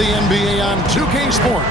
the NBA on 2K Sports.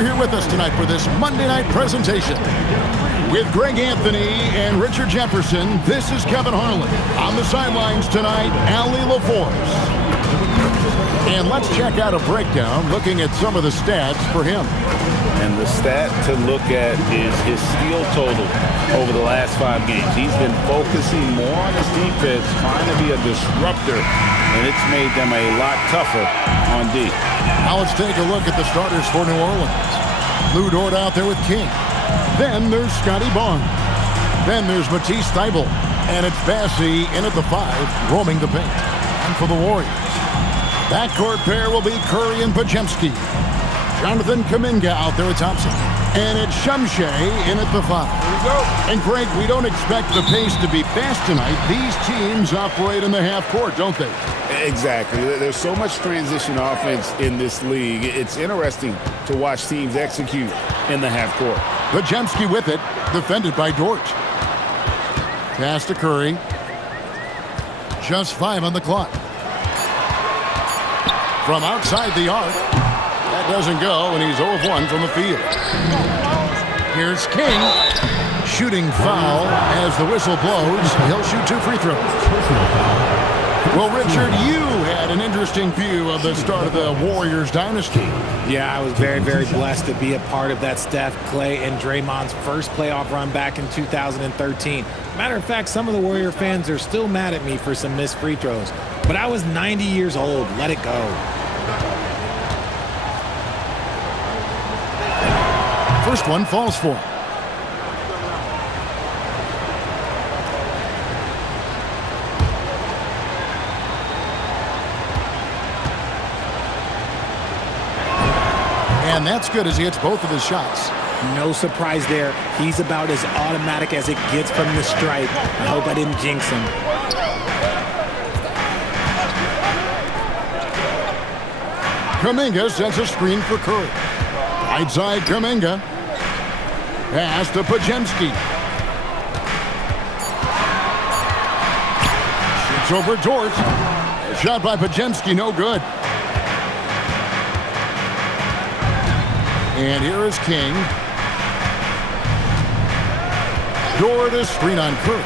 Here with us tonight for this Monday night presentation. With Greg Anthony and Richard Jefferson, this is Kevin Harlan. On the sidelines tonight, Allie LaForce. And let's check out a breakdown looking at some of the stats for him. And the stat to look at is his steal total over the last 5 games. He's been focusing more on his defense, trying to be a disruptor, and it's made them a lot tougher on D. Now let's take a look at the starters for New Orleans. Lou Dort out there with King. Then there's Scotty Barnes. Then there's Matisse Thybulle. And it's Bassey in at the 5, roaming the paint. And for the Warriors, backcourt pair will be Curry and Podziemski. Jonathan Kuminga out there with Thompson. And it's Shumshay in at the 5. Here we go. And Greg, we don't expect the pace to be fast tonight. These teams operate in the half court, don't they? Exactly. There's so much transition offense in this league. It's interesting to watch teams execute in the half court. Podziemski with it, defended by Dort. Pass to Curry. Just 5 on the clock. From outside the arc. That doesn't go, and he's 0 of 1 from the field. Here's King. Shooting foul as the whistle blows. He'll shoot 2 free throws. Well, Richard, you had an interesting view of the start of the Warriors dynasty. Yeah, I was very, very blessed to be a part of that Steph, Clay, and Draymond's first playoff run back in 2013. Matter of fact, some of the Warrior fans are still mad at me for some missed free throws. But I was 90 years old. Let it go. First one falls for him. And that's good as he hits both of his shots. No surprise there. He's about as automatic as it gets from the stripe. I hope I didn't jinx him. Kuminga sets a screen for Curry. Right side Kuminga. Pass to Podziemski. Shoots over Dort. Shot by Podziemski, no good. And here is King. Dort a screen on Curry.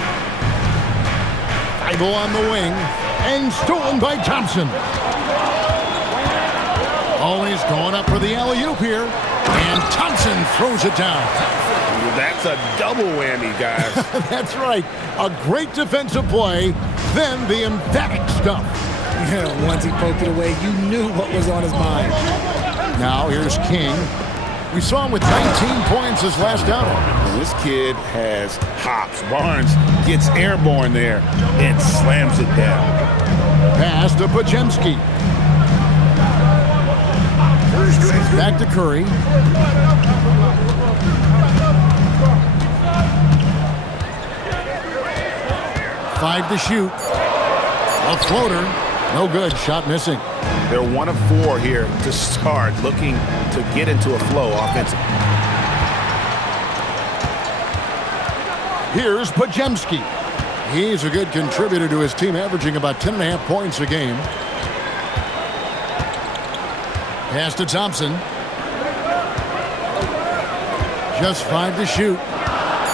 Thybulle on the wing. And stolen by Thompson. Always going up for the alley-oop here. And Thompson throws it down. That's a double whammy, guys. That's right. A great defensive play. Then the emphatic stuff. Yeah, once he poked it away, you knew what was on his mind. Now here's King. We saw him with 19 points his last outing. This kid has hops. Barnes gets airborne there and slams it down. Pass to Podziemski. Back to Curry. Five to shoot. A floater. No good. Shot missing. They're 1 of 4 here to start, looking to get into a flow offensively. Here's Podziemski. He's a good contributor to his team, averaging about 10.5 points a game. Pass to Thompson. Just 5 to shoot.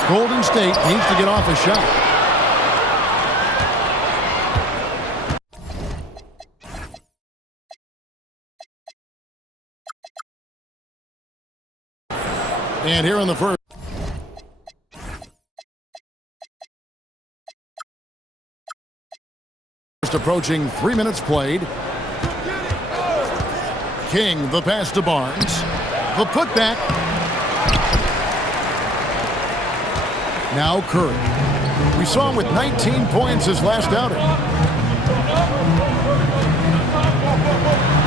Golden State needs to get off a shot. And here in the first. Approaching 3 minutes played. King, the pass to Barnes. The putback. Now Curry. We saw him with 19 points his last outing.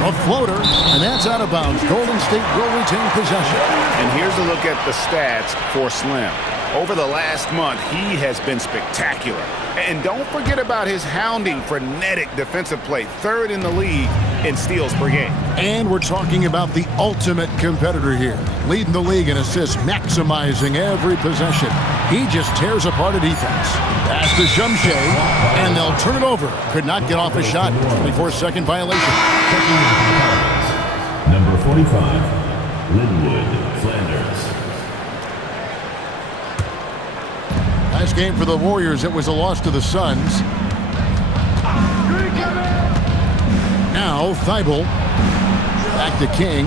A floater, and that's out of bounds. Golden State will retain possession. And here's a look at the stats for Slim. Over the last month, he has been spectacular. And don't forget about his hounding, frenetic defensive play. Third in the league in steals per game. And we're talking about the ultimate competitor here. Leading the league in assists, maximizing every possession. He just tears apart a defense. Pass to Shumshay, and they'll turn it over. Could not get off a shot. 24-second violation. Number 45, Linwood Flanders. Last game for the Warriors, it was a loss to the Suns. Now Thibault. Back to King.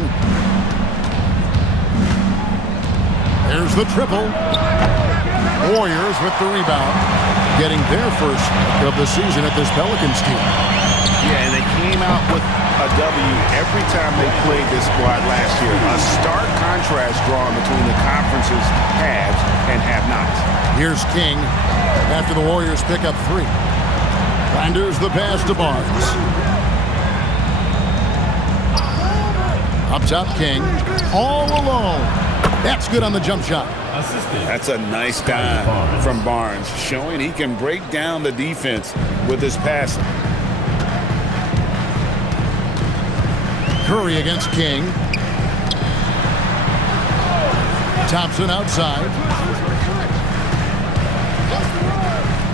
There's the triple. Warriors with the rebound. Getting their first of the season at this Pelicans team. Yeah, and they came out with a W every time they played this squad last year. A stark contrast drawn between the conference's haves and have-nots. Here's King after the Warriors pick up 3. Flanders the pass to Barnes. Up top, King. All alone. That's good on the jump shot. That's a nice dime from Barnes, showing he can break down the defense with his passing. Curry against King. Thompson outside.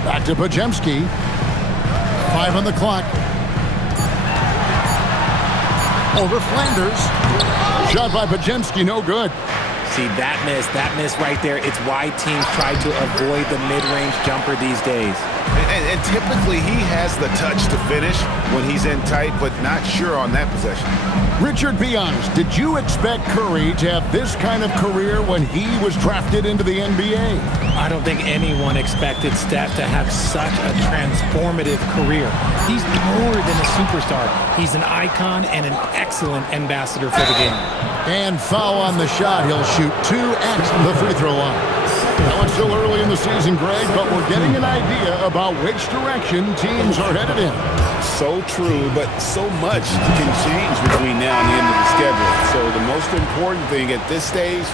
Back to Podziemski. 5 on the clock. Over Flanders. Shot by Podziemski, no good. See, that miss right there, it's why teams try to avoid the mid-range jumper these days. And typically he has the touch to finish when he's in tight, but not sure on that possession. Richard, be honest, did you expect Curry to have this kind of career when he was drafted into the NBA? I don't think anyone expected Steph to have such a transformative career. He's more than a superstar. He's an icon and an excellent ambassador for the game. And foul on the shot. He'll shoot 2 at the free throw line. Now it's still early in the season, Greg, but we're getting an idea about which direction teams are headed in. So true, but so much can change between now and the end of the schedule. So the most important thing at this stage,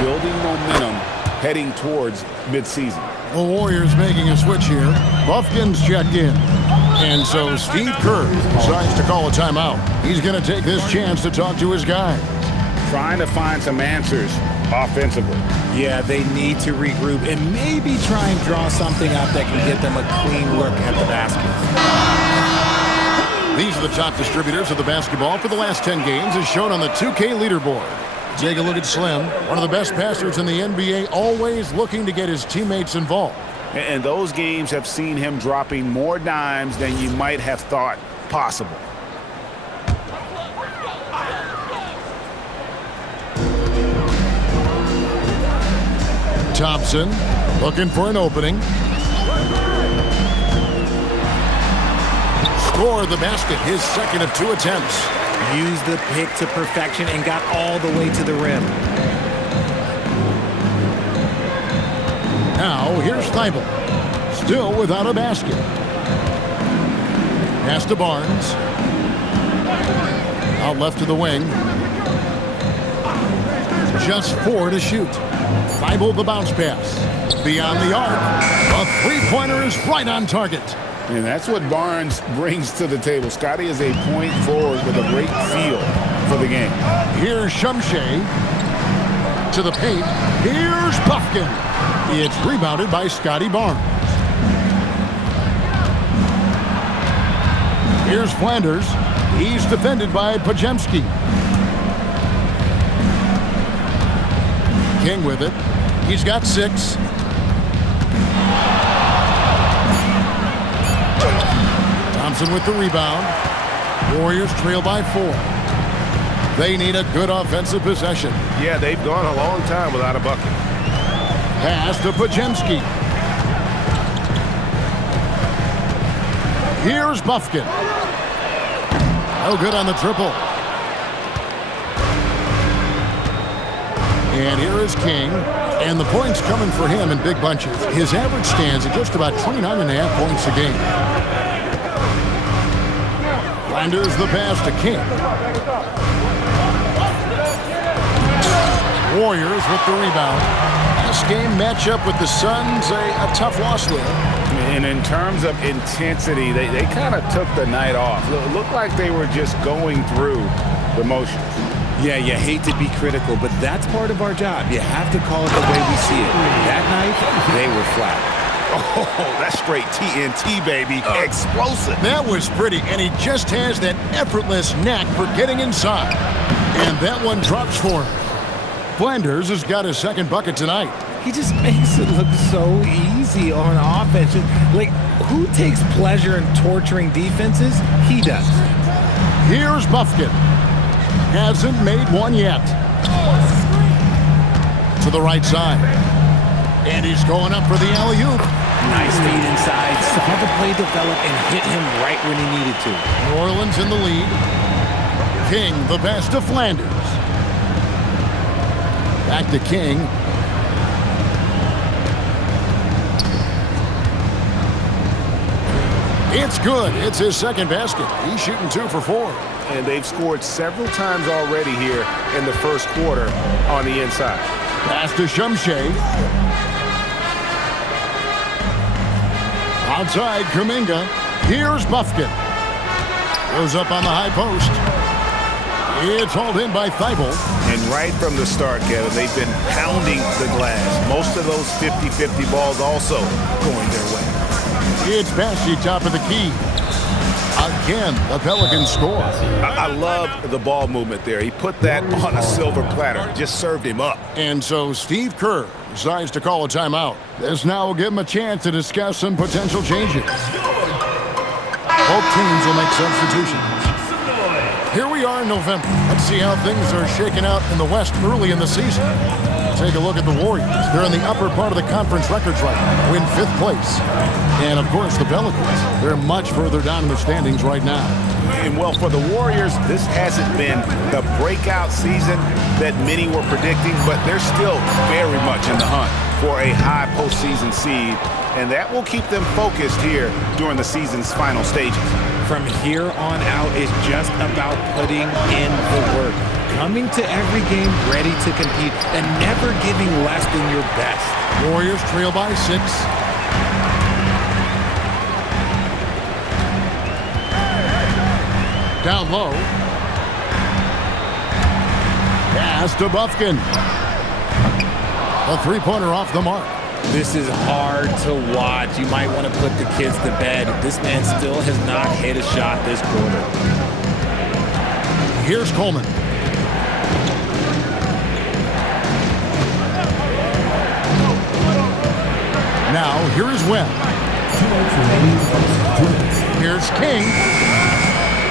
building momentum heading towards midseason. The Warriors making a switch here. Buffkin's checked in. And so Steve Kerr decides to call a timeout. He's going to take this chance to talk to his guys. Trying to find some answers offensively. Yeah, they need to regroup and maybe try and draw something up that can get them a clean look at the basket. These are the top distributors of the basketball for the last 10 games as shown on the 2K leaderboard. Take a look at Slim, one of the best passers in the NBA, always looking to get his teammates involved. And those games have seen him dropping more dimes than you might have thought possible. Thompson looking for an opening. Scored the basket, his second of 2 attempts. Used the pick to perfection and got all the way to the rim. Now here's Thibault, still without a basket. Pass to Barnes. Out left to the wing. Just 4 to shoot. Thibault the bounce pass. Beyond the arc. A three-pointer is right on target. And that's what Barnes brings to the table. Scotty is a point forward with a great feel for the game. Here's Shumshay to the paint. Here's Buffkin. It's rebounded by Scotty Barnes. Here's Flanders. He's defended by Podziemski. King with it. He's got 6. Thompson with the rebound. Warriors trail by 4. They need a good offensive possession. Yeah, they've gone a long time without a bucket. Pass to Podziemski. Here's Buffkin. No good on the triple. And here is King. And the points coming for him in big bunches. His average stands at just about 29.5 points a game. Flanders the pass to King. Warriors with the rebound. This game matchup with the Suns, a tough loss there. And in terms of intensity, they kind of took the night off. It looked like they were just going through the motions. Yeah, you hate to be critical, but that's part of our job. You have to call it the way we see it. That night, they were flat. Oh, that's straight TNT, baby. Explosive. That was pretty, and he just has that effortless knack for getting inside. And that one drops for him. Flanders has got his second bucket tonight. He just makes it look so easy on offense. Like, who takes pleasure in torturing defenses? He does. Here's Buffkin. Hasn't made one yet. To the right side. And he's going up for the alley-oop. Nice feed inside. Saw the play develop and hit him right when he needed to. New Orleans in the lead. King the pass to Flanders. Back to King. It's good. It's his second basket. He's shooting 2 for 4. And they've scored several times already here in the first quarter on the inside. Pass to Shumshay. Outside, Kuminga. Here's Buffkin. Goes up on the high post. It's hauled in by Thibault. And right from the start, Kevin, they've been pounding the glass. Most of those 50-50 balls also going their way. It's Bassey, top of the key. Again, the Pelicans score. I love the ball movement there. He put that on a silver platter. Just served him up. And so Steve Kerr decides to call a timeout. This now will give him a chance to discuss some potential changes. Both teams will make substitutions. Here we are in November. Let's see how things are shaking out in the West early in the season. Take a look at the Warriors. They're in the upper part of the conference records right now, in 5th place. And, of course, the Pelicans. They're much further down in the standings right now. And, well, for the Warriors, this hasn't been the breakout season that many were predicting, but they're still very much in the hunt for a high postseason seed, and that will keep them focused here during the season's final stages. From here on out, it's just about putting in the work. Coming to every game ready to compete and never giving less than your best. Warriors trail by 6. Down low. Pass to Buffkin. A three-pointer off the mark. This is hard to watch. You might want to put the kids to bed. This man still has not hit a shot this quarter. Here's Coleman. Now, here is Webb. Here's King.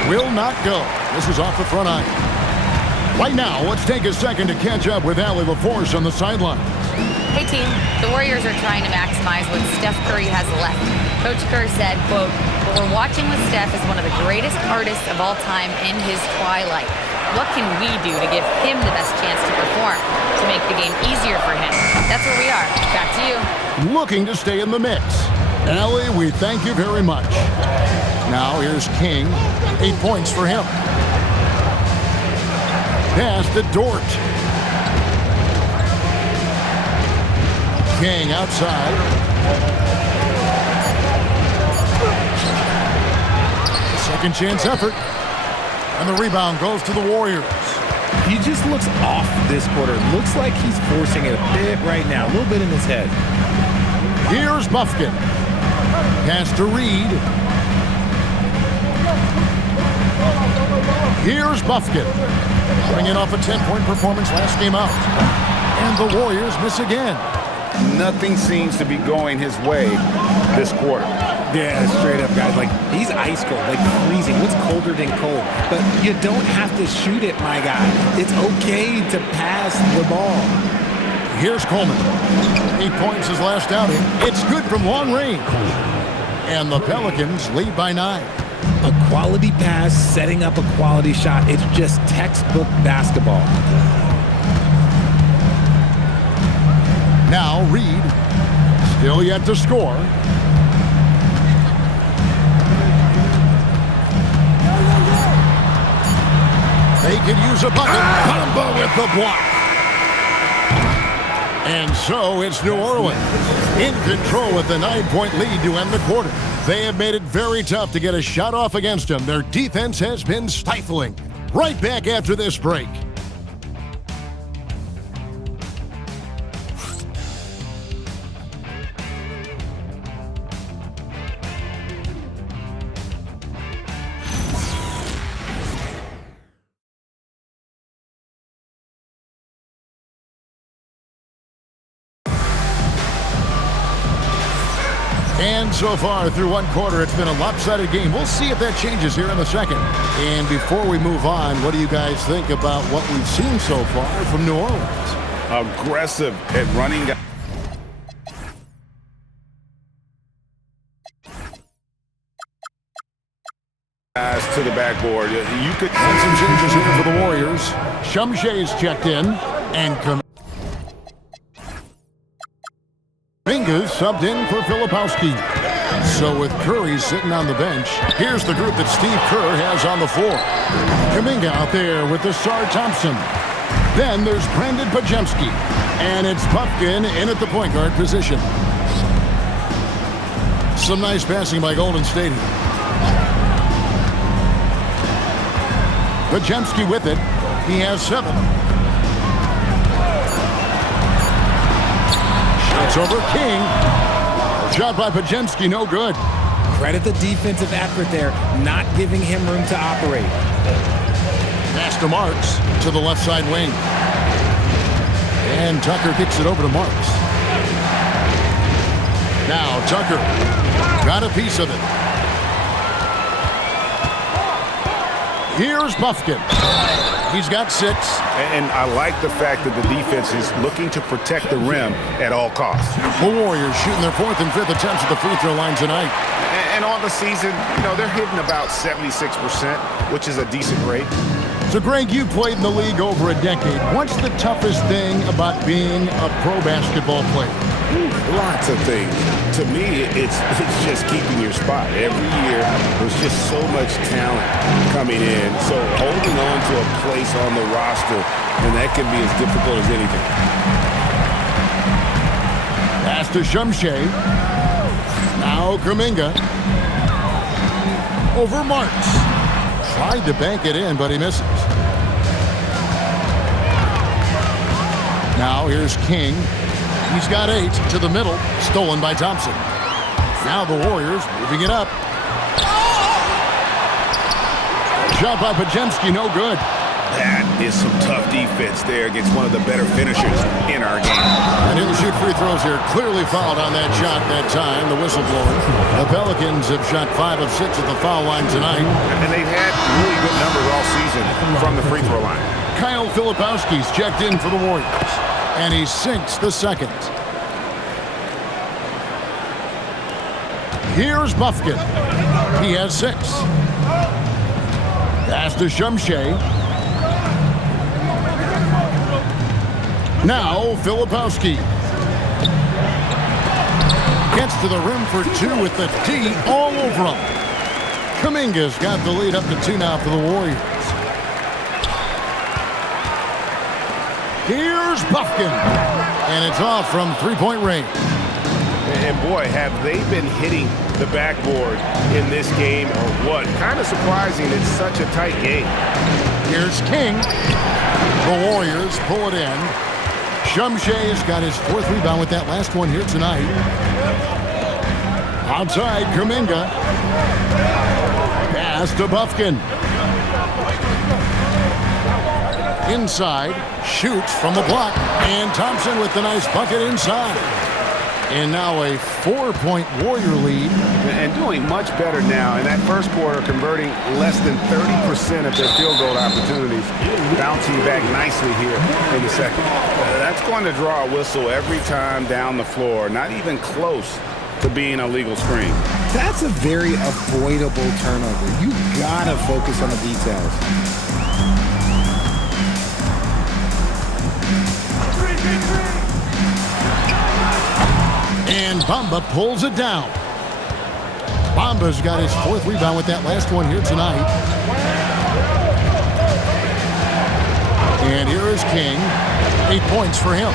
Will not go. This is off the front iron. Right now, let's take a second to catch up with Allie LaForce on the sideline. Hey team, the Warriors are trying to maximize what Steph Curry has left. Coach Kerr said, quote, "What we're watching with Steph is one of the greatest artists of all time in his twilight. What can we do to give him the best chance to perform, to make the game easier for him?" That's where we are. Back to you. Looking to stay in the mix. Allie, we thank you very much. Now here's King. 8 points for him. Pass to Dort. King outside. Second chance effort. And the rebound goes to the Warriors. He just looks off this quarter. Looks like he's forcing it a bit right now. A little bit in his head. Here's Buffkin. Pass to Reed. Here's Buffkin. Bringing off a 10-point performance last game out. And the Warriors miss again. Nothing seems to be going his way this quarter. Yeah, straight up, guys. Like, he's ice cold, like freezing. What's colder than cold? But you don't have to shoot it, my guy. It's okay to pass the ball. Here's Coleman. 8 points his last outing. It's good from long range. And the Pelicans lead by 9. A quality pass, setting up a quality shot. It's just textbook basketball. Now Reed, still yet to score. They could use a bucket. Combo with the block. And so it's New Orleans in control with the 9-point lead to end the quarter. They have made it very tough to get a shot off against them. Their defense has been stifling. Right back after this break. And so far through one quarter, it's been a lopsided game. We'll see if that changes here in the second. And before we move on, what do you guys think about what we've seen so far from New Orleans? Aggressive at running. Guys to the backboard. You could and some changes here for the Warriors. Shumshe's checked in and Kuminga's subbed in for Filipowski. So with Curry sitting on the bench, here's the group that Steve Kerr has on the floor. Kuminga out there with the Sar Thompson. Then there's Brandon Pajemski. And it's Puffkin in at the point guard position. Some nice passing by Golden State. Pajemski with it. He has 7. Shots over King. Shot by Pajemski, no good. Credit the defensive effort there, not giving him room to operate. Pass to Marks to the left side wing. And Tucker kicks it over to Marks. Now Tucker got a piece of it. Here's Buffkin. He's got 6. And I like the fact that the defense is looking to protect the rim at all costs. The Warriors shooting their 4th and 5th attempts at the free throw line tonight. And on the season, they're hitting about 76%, which is a decent rate. So, Greg, you played in the league over a decade. What's the toughest thing about being a pro basketball player? Lots of things. To me, it's just keeping your spot. Every year, there's just so much talent coming in. So holding on to a place on the roster, and that can be as difficult as anything. Pass to Shumshe. Now Kuminga. Over Marks. Tried to bank it in, but he misses. Now here's King. He's got 8 to the middle, stolen by Thompson. Now the Warriors moving it up. Shot by Pajemski, no good. That is some tough defense there against one of the better finishers in our game. And he'll shoot free throws here. Clearly fouled on that shot that time, the whistle blowing. The Pelicans have shot 5 of 6 at the foul line tonight. And they've had really good numbers all season from the free throw line. Kyle Filipowski's checked in for the Warriors. And he sinks the second. Here's Buffkin. He has 6. Pass to Shumshe. Now Filipowski. Gets to the rim for 2 with the D all over him. Kuminga's got the lead up to 2 now for the Warriors. Here's Buffkin. And it's off from 3-point range. And boy, have they been hitting the backboard in this game or what? Kind of surprising. It's such a tight game. Here's King. The Warriors pull it in. Shumshe's got his 4th rebound with that last one here tonight. Outside, Kuminga. Pass to Buffkin. Inside, shoots from the block, and Thompson with the nice bucket inside. And now a 4-point Warrior lead. And doing much better now. In that first quarter, converting less than 30% of their field goal opportunities. Bouncing back nicely here in the second. That's going to draw a whistle every time down the floor. Not even close to being a legal screen. That's a very avoidable turnover. You gotta focus on the details. And Bamba pulls it down. Bamba's got his 4th rebound with that last one here tonight. And here is King. 8 points for him.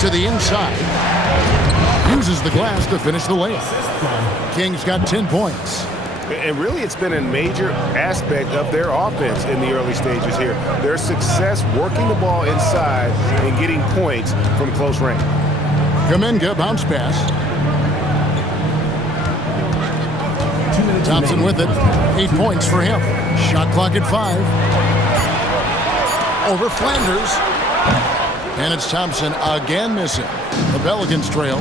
To the inside. Uses the glass to finish the layup. King's got 10 points. And really, it's been a major aspect of their offense in the early stages here. Their success working the ball inside and getting points from close range. Kuminga bounce pass. Thompson with it. 8 points for him. Shot clock at 5. Over Flanders. And it's Thompson again missing. The Pelicans trail.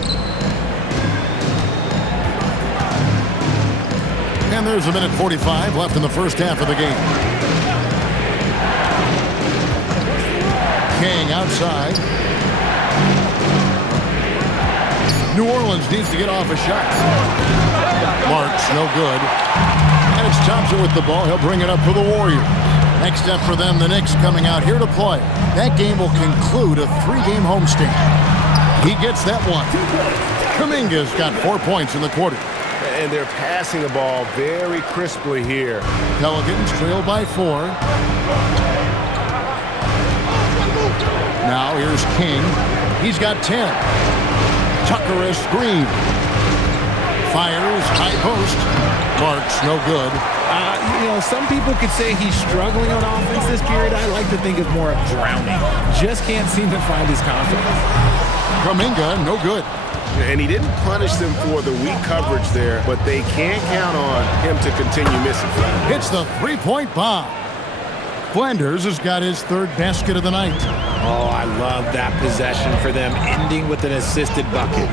And there's 1:45 left in the first half of the game. King outside. New Orleans needs to get off a shot. Marks, no good. And it's Thompson with the ball. He'll bring it up for the Warriors. Next step for them, the Knicks coming out here to play. That game will conclude a 3-game homestand. He gets that one. Kuminga's got 4 points in the quarter. And they're passing the ball very crisply here. Pelicans trail by 4. Now here's King. He's got 10. Tucker a screen. Fires, high post. Marks, no good. Some people could say he's struggling on offense this period. I like to think of more of drowning. Just can't seem to find his confidence. Kuminga, no good. And he didn't punish them for the weak coverage there, but they can't count on him to continue missing. Hits the 3-point bomb. Flanders has got his 3rd basket of the night. Oh, I love that possession for them, ending with an assisted bucket.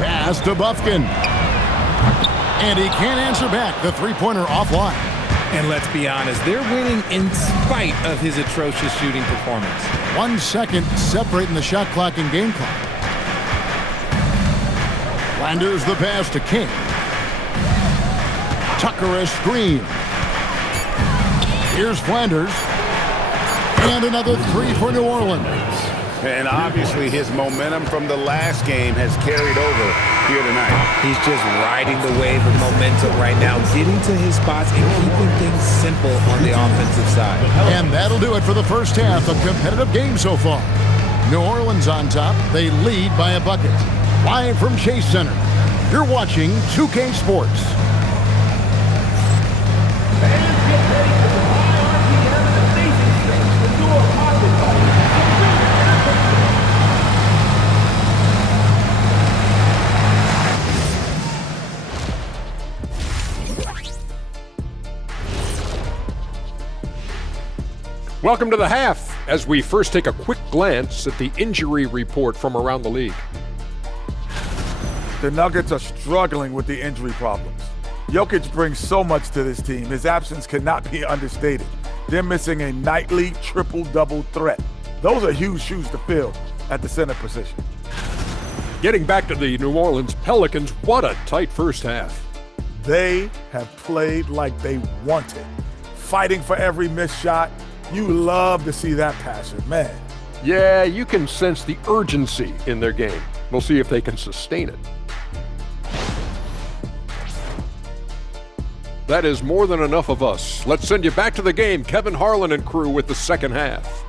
Pass to Bufkin. And he can't answer back. The 3-pointer offline. And let's be honest, they're winning in spite of his atrocious shooting performance. 1 second separating the shot clock and game clock. Flanders the pass to King. Tucker a screen. Here's Flanders. And another 3 for New Orleans. And obviously his momentum from the last game has carried over here tonight. He's just riding the wave of momentum right now, getting to his spots and keeping things simple on the offensive side. And that'll do it for the first half. A competitive game so far. New Orleans on top. They lead by a bucket. Live from Chase Center, you're watching 2K Sports. Welcome to the half, as we first take a quick glance at the injury report from around the league. The Nuggets are struggling with the injury problems. Jokic brings so much to this team. His absence cannot be understated. They're missing a nightly triple-double threat. Those are huge shoes to fill at the center position. Getting back to the New Orleans Pelicans, what a tight first half. They have played like they want it, fighting for every missed shot. You love to see that passion, man. Yeah, you can sense the urgency in their game. We'll see if they can sustain it. That is more than enough of us. Let's send you back to the game. Kevin Harlan and crew with the second half.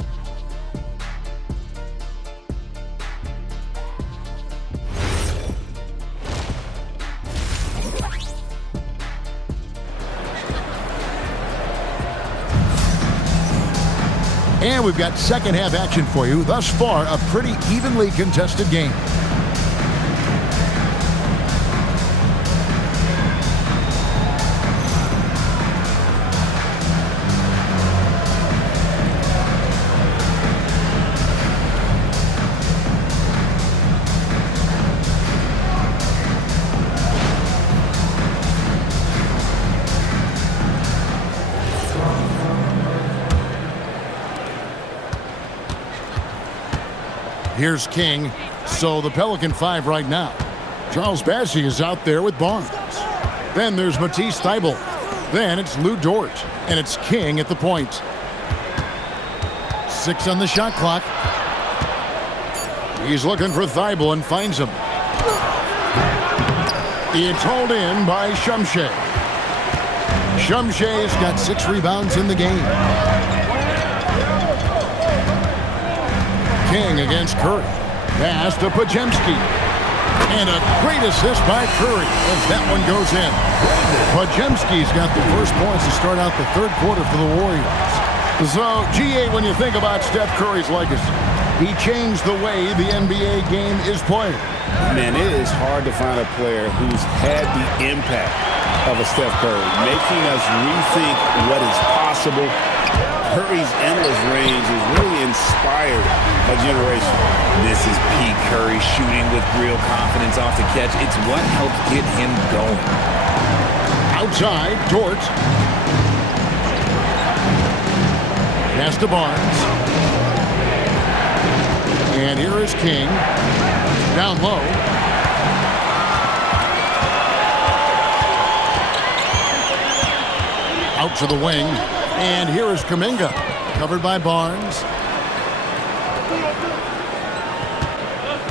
And we've got second half action for you. Thus far, a pretty evenly contested game. Here's King. So the Pelican 5 right now. Charles Bassey is out there with Barnes. Then there's Matisse Thybulle. Then it's Lou Dort. And it's King at the point. 6 on the shot clock. He's looking for Thibault and finds him. It's hauled in by Shumshay. Shumshay's got 6 rebounds in the game. King against Curry. Pass to Pajemski. And a great assist by Curry as that one goes in. Pajemski's got the first points to start out the third quarter for the Warriors. So, GA, when you think about Steph Curry's legacy, he changed the way the NBA game is played. Man, it is hard to find a player who's had the impact of a Steph Curry, making us rethink what is possible. Curry's endless range has really inspired a generation. This is Pete Curry shooting with real confidence off the catch. It's what helped get him going. Outside, Dort. Pass to Barnes. And here is King. Down low. Out to the wing. And here is Kuminga. Covered by Barnes.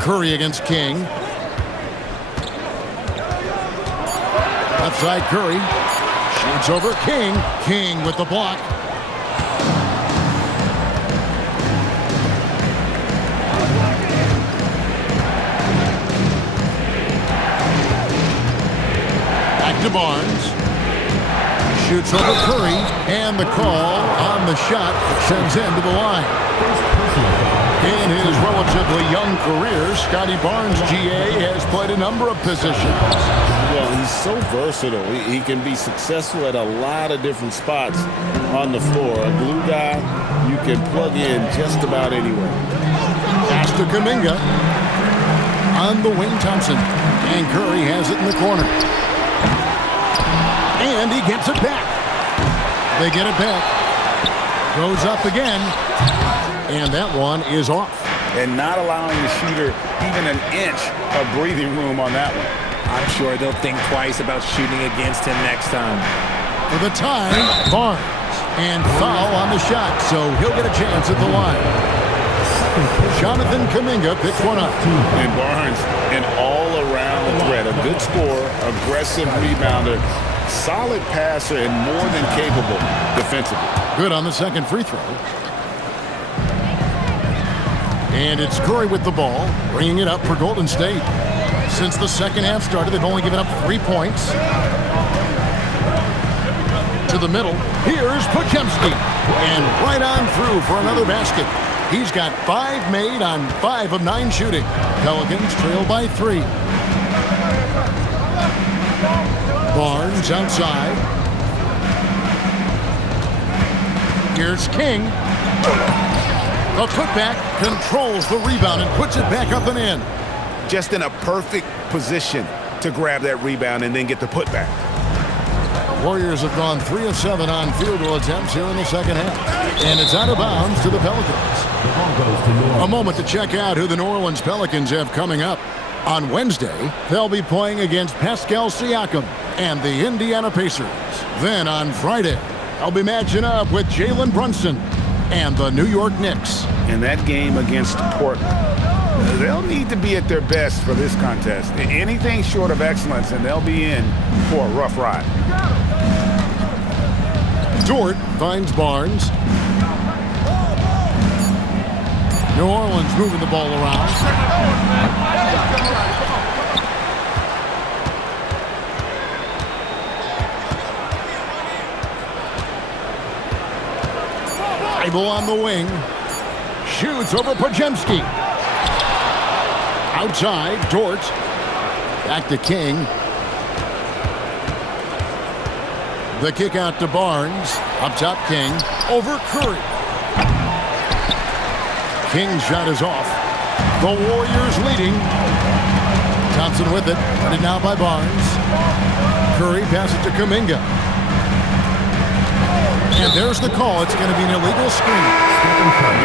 Curry against King. Left side Curry. Shoots over King. King with the block. To Barnes. Shoots over Curry, and the call on the shot sends him to the line. In his relatively young career, Scotty Barnes, GA, has played a number of positions. Well, he's so versatile. He can be successful at a lot of different spots on the floor. A glue guy you can plug in just about anywhere. Pass to Kuminga. On the wing, Thompson. And Curry has it in the corner. And he gets it back. They get it back. Goes up again. And that one is off. And not allowing the shooter even an inch of breathing room on that one. I'm sure they'll think twice about shooting against him next time. For the tie, Barnes. And foul on the shot, so he'll get a chance at the line. Jonathan Kuminga picks one up. And Barnes, an all-around threat. A good scorer, aggressive rebounder, solid passer, and more than capable defensively. Good on the second free throw. And it's Curry with the ball, bringing it up for Golden State. Since the second half started, they've only given up 3 points. To the middle, here's Pajemski. And right on through for another basket. He's got 5 made on 5 of 9 shooting. Pelicans trail by 3. Barnes outside. Here's King. The putback controls the rebound and puts it back up and in. Just in a perfect position to grab that rebound and then get the putback. Warriors have gone 3 of 7 on field goal attempts here in the second half. And it's out of bounds to the Pelicans. A moment to check out who the New Orleans Pelicans have coming up. On Wednesday, they'll be playing against Pascal Siakam and the Indiana Pacers. Then on Friday, they'll be matching up with Jalen Brunson and the New York Knicks. In that game against Portland, they'll need to be at their best for this contest. Anything short of excellence, and they'll be in for a rough ride. Dort finds Barnes. New Orleans moving the ball around. Thibault on the wing. Shoots over Pajemski. Outside, Dort. Back to King. The kick out to Barnes. Up top, King. Over Curry. King's shot is off. The Warriors leading. Thompson with it. Running now by Barnes. Curry passes to Kuminga. And there's the call. It's going to be an illegal screen.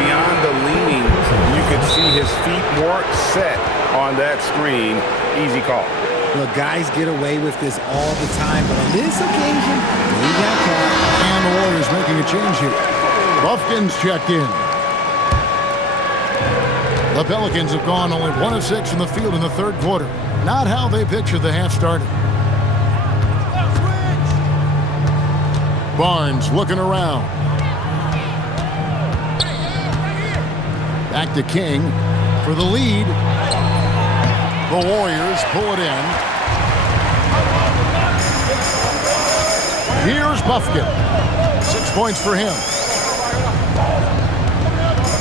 Beyond the leaning, you could see his feet weren't set on that screen. Easy call. Look, guys get away with this all the time, but on this occasion, he got caught. And the Warriors making a change here. Buffkins checked in. The Pelicans have gone only 1 of 6 from the field in the third quarter. Not how they pictured the half started. Barnes looking around. Back to King for the lead. The Warriors pull it in. Here's Buffkin. 6 points for him.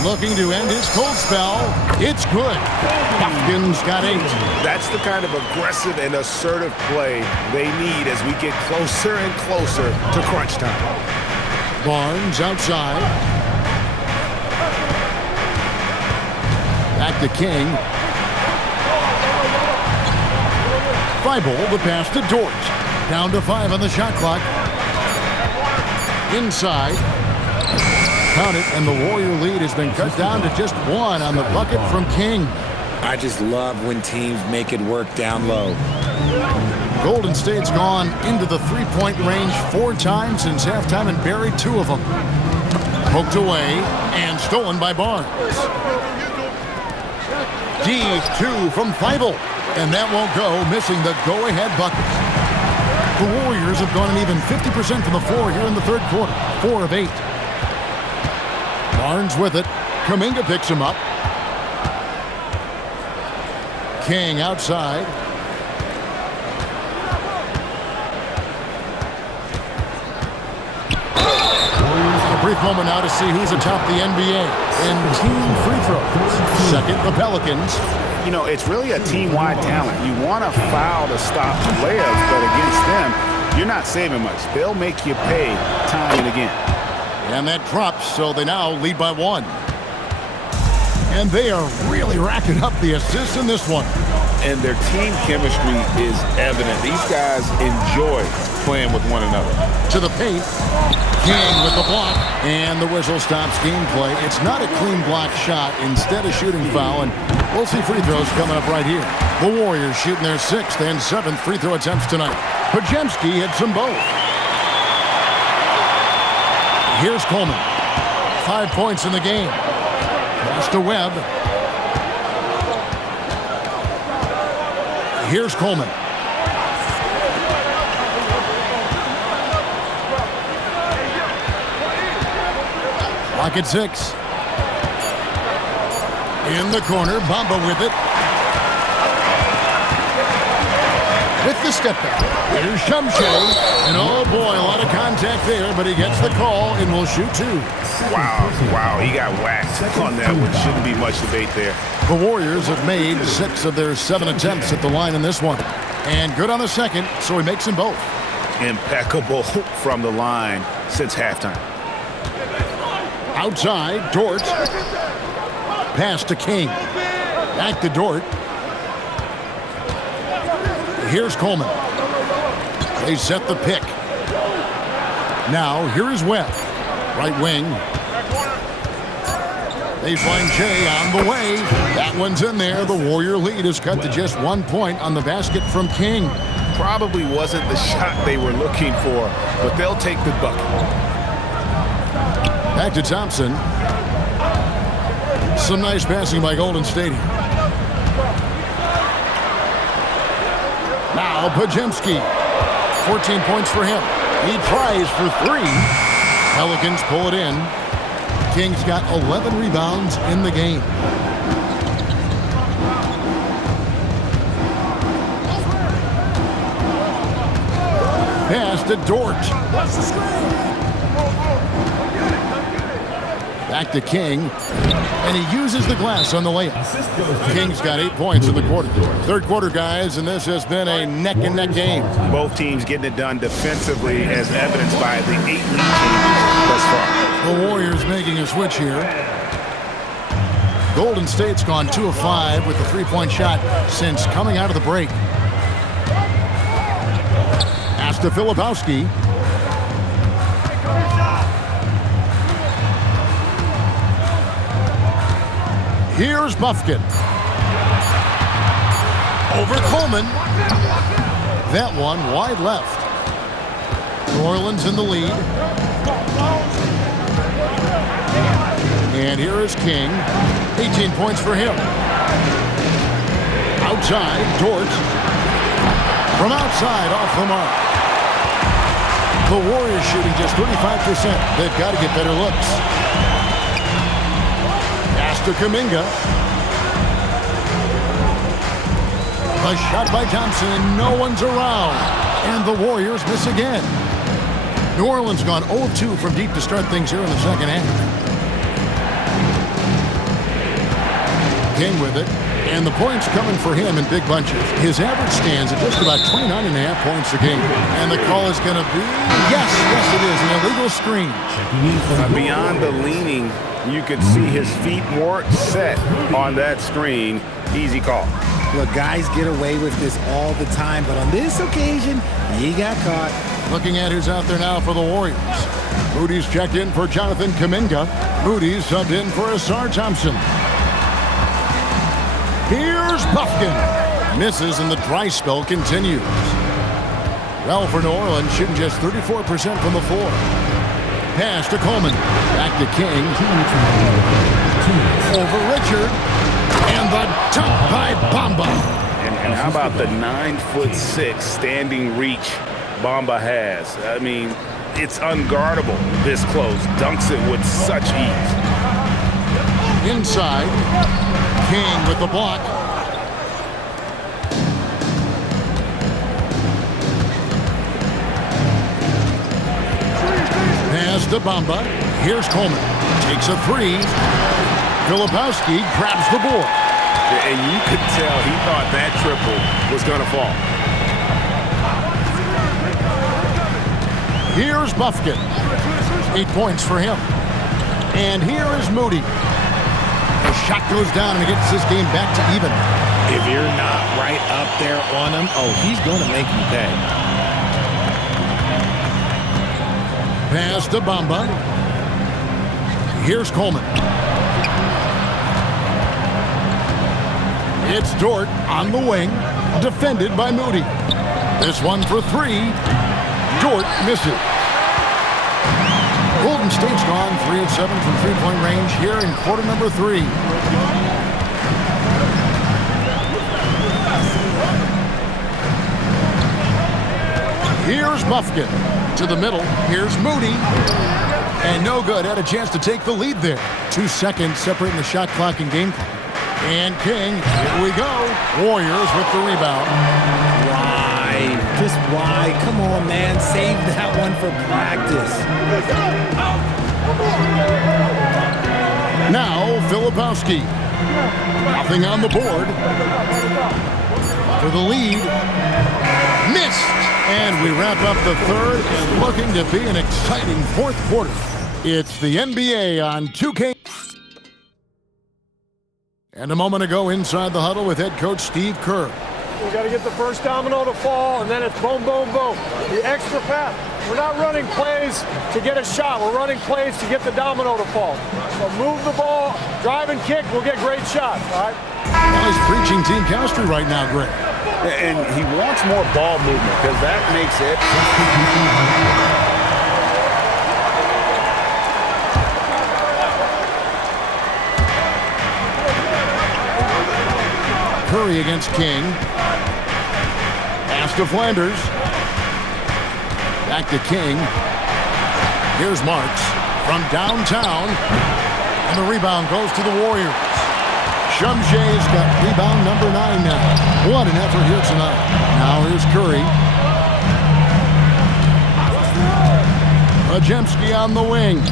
Looking to end his cold spell. It's good. Buffkin's got 8. That's the kind of aggressive and assertive play they need as we get closer and closer to crunch time. Barnes outside. Back to King. Thibault, the pass to Dort. Down to 5 on the shot clock. Inside. Count it, and the Warrior lead has been cut down to just 1 on the bucket from King. I just love when teams make it work down low. Golden State's gone into the three-point range 4 times since halftime and buried 2 of them. Poked away and stolen by Barnes. D2 from Thibault, and that won't go, missing the go-ahead bucket. The Warriors have gone an even 50% from the floor here in the third quarter, 4 of 8. Barnes with it. Kuminga picks him up. King outside. A brief moment now to see who's atop the NBA in team free throws. Second, the Pelicans. You know, it's really a team-wide talent. You want to foul to stop layups, but against them, you're not saving much. They'll make you pay time and again. And that drops, so they now lead by 1. And they are really racking up the assists in this one. And their team chemistry is evident. These guys enjoy playing with one another. To the paint. King with the block. And the whistle stops gameplay. It's not a clean block shot. Instead, a shooting foul. And we'll see free throws coming up right here. The Warriors shooting their 6th and 7th free throw attempts tonight. Podziemski hits them both. Here's Coleman. 5 points in the game. Pass to Webb. Here's Coleman. Clock at 6. In the corner, Bamba with it. With the step back. Here's Shumshay. And oh boy, a lot of contact there, but he gets the call and will shoot 2. Wow, he got whacked on that one. Shouldn't be much debate there. The Warriors have made 6 of their 7 attempts at the line in this one. And good on the second, so he makes them both. Impeccable from the line since halftime. Outside, Dort. Pass to King. Back to Dort. Here's Coleman. They set the pick. Now, here is Webb. Right wing. They find Jay on the way. That one's in there. The Warrior lead is cut to just 1 point on the basket from King. Probably wasn't the shot they were looking for, but they'll take the bucket. Back to Thompson. Some nice passing by Golden State. Now Podziemski. 14 points for him. He tries for 3. Pelicans pull it in. King's got 11 rebounds in the game. Pass to Dort. Back to King. And he uses the glass on the layup. King's got 8 points in the quarter. Third quarter, guys, and this has been a neck-and-neck game. Both teams getting it done defensively as evidenced by the 8 lead changes thus far. The Warriors making a switch here. Golden State's gone 2 of 5 with the three-point shot since coming out of the break. Pass to Filipowski. Here's Buffkin. Over Coleman. That one wide left. New Orleans in the lead. And here is King. 18 points for him. Outside, Dort. From outside, off the mark. The Warriors shooting just 35%. They've got to get better looks. Pass to Kuminga. A shot by Thompson. No one's around. And the Warriors miss again. New Orleans gone 0-2 from deep to start things here in the second half. King with it. And the points coming for him in big bunches. His average stands at just about 29.5 points a game. And the call is going to be, yes, it is, an illegal screen. Beyond the leaning, you could see his feet more set on that screen. Easy call. Look, guys get away with this all the time, but on this occasion, he got caught. Looking at who's out there now for the Warriors. Moody's checked in for Jonathan Kuminga. Moody's subbed in for Asar Thompson. Here's Buffkin. Misses and the dry spell continues. Well, for New Orleans, shooting just 34% from the floor. Pass to Coleman. Back to King. Over Richard. And the dunk by Bamba. And how about the 9'6" standing reach Bamba has? I mean, it's unguardable this close. Dunks it with such ease. Inside. King with the block. Pass to Bamba. Here's Coleman. Takes a three. Filipowski grabs the board. And you could tell he thought that triple was going to fall. Here's Buffkin. 8 points for him. And here is Moody. The shot goes down and it gets this game back to even. If you're not right up there on him, oh, he's going to make you pay. Pass to Bamba. Here's Coleman. It's Dort on the wing, defended by Moody. This one for three. Dort misses. Golden State's gone 3 of 7 from three-point range here in quarter number 3. Here's Buffkin to the middle. Here's Moody. And no good. Had a chance to take the lead there. 2 seconds separating the shot clock and game clock. And King, here we go. Warriors with the rebound. Why? Just why? Come on, man. Save that one for practice. Now, Filipowski. Nothing on the board. For the lead. Missed. And we wrap up the third and looking to be an exciting fourth quarter. It's the NBA on 2K. And a moment ago inside the huddle with head coach Steve Kerr. We got to get the first domino to fall, and then it's boom, boom, boom. The extra pass. We're not running plays to get a shot. We're running plays to get the domino to fall. So move the ball, drive and kick, we'll get great shots, all right? Well, he's preaching team chemistry right now, Greg. And he wants more ball movement because that makes it. Curry against King. Pass to Flanders. Back to King. Here's Marks from downtown. And the rebound goes to the Warriors. Shumshe's got rebound number 9 now. What an effort here tonight. Now here's Curry. Ajemski on the wing.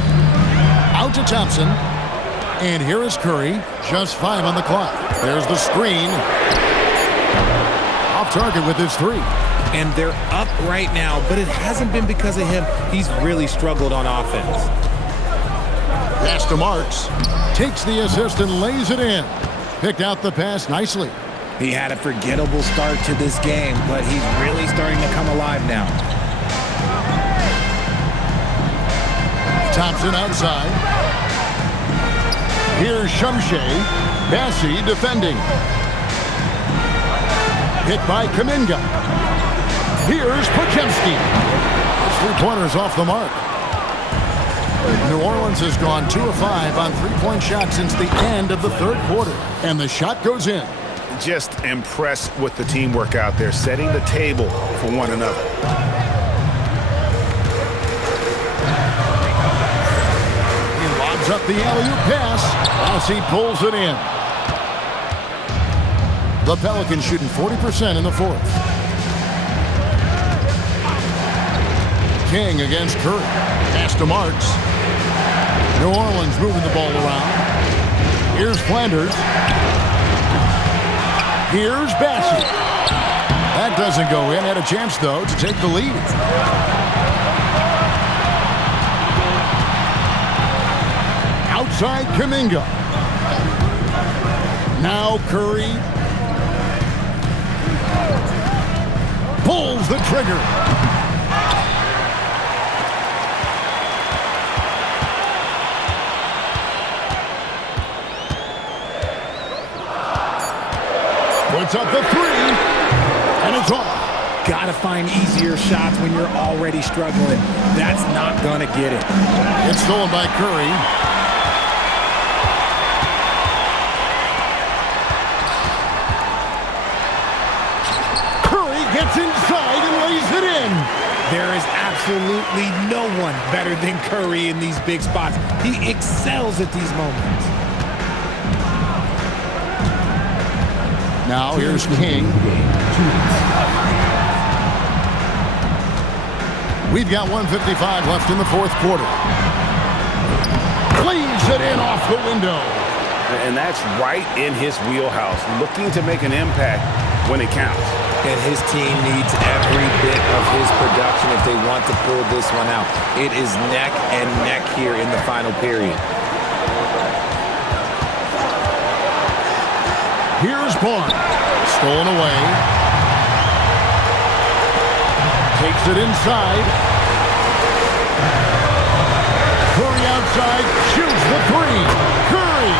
Out to Thompson. And here is Curry. Just 5 on the clock. There's the screen. Off target with his 3. And they're up right now, but it hasn't been because of him. He's really struggled on offense. Pass to Marks. Takes the assist and lays it in. Picked out the pass nicely. He had a forgettable start to this game, but he's really starting to come alive now. Thompson outside. Here's Shumshe. Massey defending. Hit by Kuminga. Here's Podziemski. His 3-pointers off the mark. New Orleans has gone 2 of 5 on three-point shots since the end of the third quarter. And the shot goes in. Just impressed with the teamwork out there, setting the table for one another. He lobs up the alley-oop pass as he pulls it in. The Pelicans shooting 40% in the fourth. King against Curry. Pass to Marks. New Orleans moving the ball around. Here's Flanders. Here's Bassey. That doesn't go in. Had a chance, though, to take the lead. Outside Kuminga. Now Curry. Pulls the trigger. Puts up the three, and it's off. Gotta find easier shots when you're already struggling. That's not gonna get it. It's stolen by Curry. Curry gets inside and lays it in. There is absolutely no one better than Curry in these big spots. He excels at these moments. Now here's King. We've got 1:55 left in the fourth quarter. Cleans it in off the window. And that's right in his wheelhouse, looking to make an impact when it counts. And his team needs every bit of his production if they want to pull this one out. It is neck and neck here in the final period. Here's Barnes. Stolen away. Takes it inside. Curry outside. Shoots the three. Curry.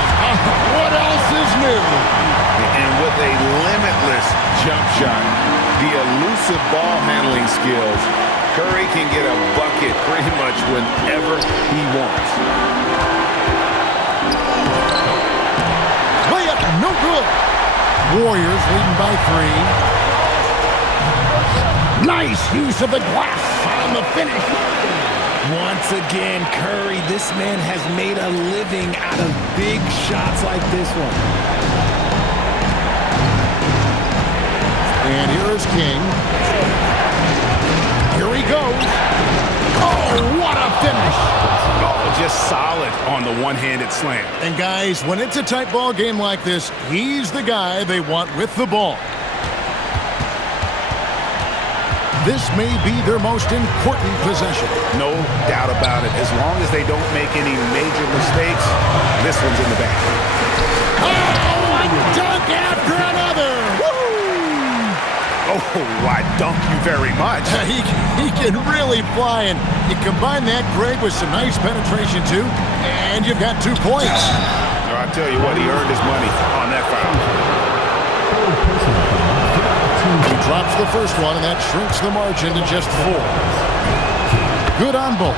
What else is new? And with a limitless jump shot, the elusive ball handling skills, Curry can get a bucket pretty much whenever he wants. Layup, no good. Warriors leading by 3. Nice use of the glass on the finish. Once again, Curry, this man has made a living out of big shots like this one. And here is King. Here he goes. Oh, what a finish. Oh, just solid on the one-handed slam. And guys, when it's a tight ball game like this, he's the guy they want with the ball. This may be their most important possession. No doubt about it. As long as they don't make any major mistakes, this one's in the bag. Oh, a dunk after another. Oh, I dunk you very much. He can really fly, and you combine that, Greg, with some nice penetration, too, and you've got 2 points. I tell you what, he earned his money on that foul. He drops the first one, and that shrinks the margin to just 4. Good on both.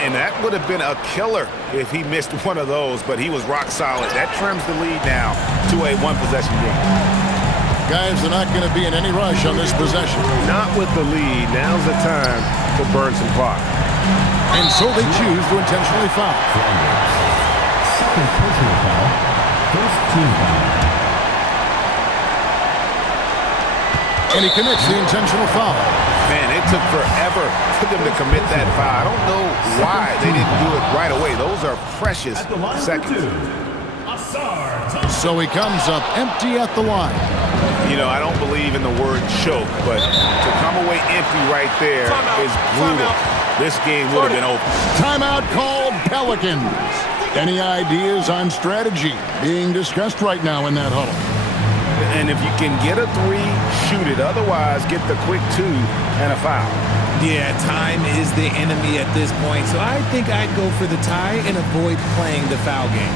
And that would have been a killer if he missed one of those, but he was rock solid. That trims the lead now to a one-possession game. Guys, they're not going to be in any rush on this possession. Not with the lead. Now's the time to burn some clock. And so they choose to intentionally foul. Second personal foul. First team foul. And he commits the intentional foul. Man, it took forever for them to commit that foul. I don't know why they didn't do it right away. Those are precious seconds. So he comes up empty at the line. You know, I don't believe in the word choke, but to come away empty right there is brutal. This game would have been over. Timeout called Pelicans. Any ideas on strategy being discussed right now in that huddle? And if you can get a 3, shoot it. Otherwise, get the quick 2 and a foul. Yeah, time is the enemy at this point, so I think I'd go for the tie and avoid playing the foul game.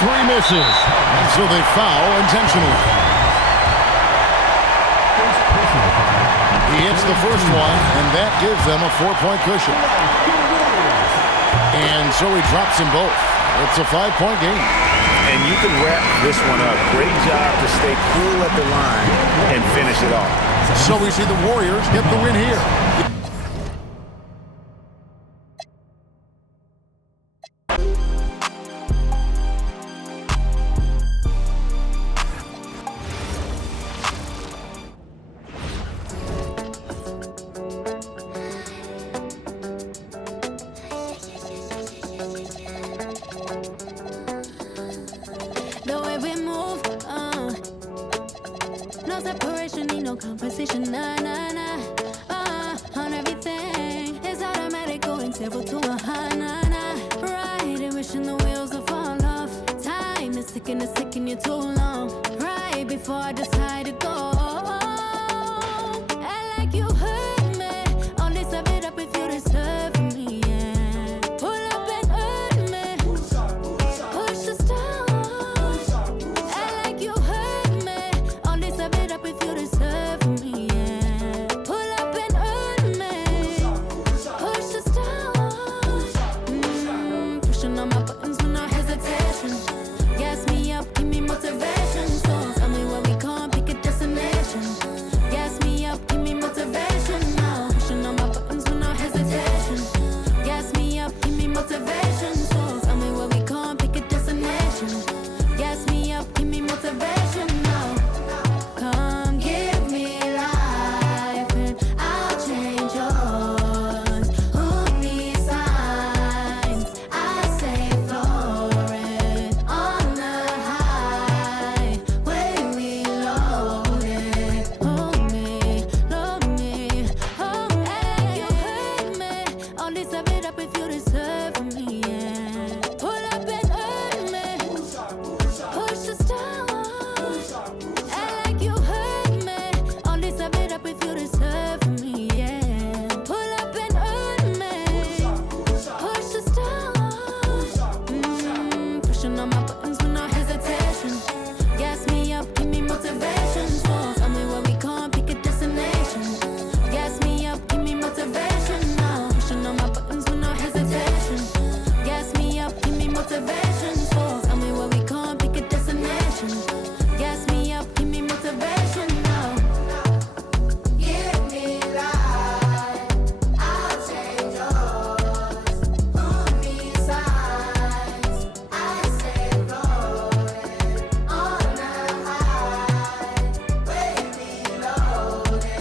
three misses. And so they foul intentionally. He hits the first one, and that gives them a 4-point cushion. And so he drops them both. It's a 5-point game. And you can wrap this one up. Great job to stay cool at the line and finish it off. So we see the Warriors get the win here. The way we move, no separation, need no compensation, nah, nah, nah. On everything, it's automatic, going several to a high, nah, nah. Right, and wishing the wheels will fall off. Time is ticking, it's taking you too long. Right before I decide to go. Act like you hurt me. Only serve it up if you deserve me, yeah. Pull up and hurt me. Push the stars. Act like you hurt me. Only serve it up if you deserve me, yeah. Pull up and hurt me. Push the stars. Pushing on my buttons with no hesitation. Gas me up, give me motivation. So tell me where we can't pick a destination. Gas me up, give me motivation now. Pushing on my buttons with no hesitation. Gas me up, give me motivation. So tell me where we can't pick a destination. Gas me up, give me motivation now. Come give me life and I'll change yours. Who needs signs? I say florid on the highway we loaded. Hold me, love me, hold me. You hurt me. Only serve it up if you deserve me, yeah. Pull up and hurt me. Push the stars. Act like you hurt me. Only serve it up if you deserve me, yeah. Pull up and hurt me. Push the stars. Pushing on my buttons with no hesitation. Gas me up, give me motivation. So tell me where we can't pick a destination. Gas me up, give me motivation now. Pushing on my buttons with no hesitation. Gas me up, give me motivation. So tell me where we can't pick a destination. Gas me up, give me motivation now. Give me life, I'll change yours. Who needs signs? I say floating on the highway we loaded.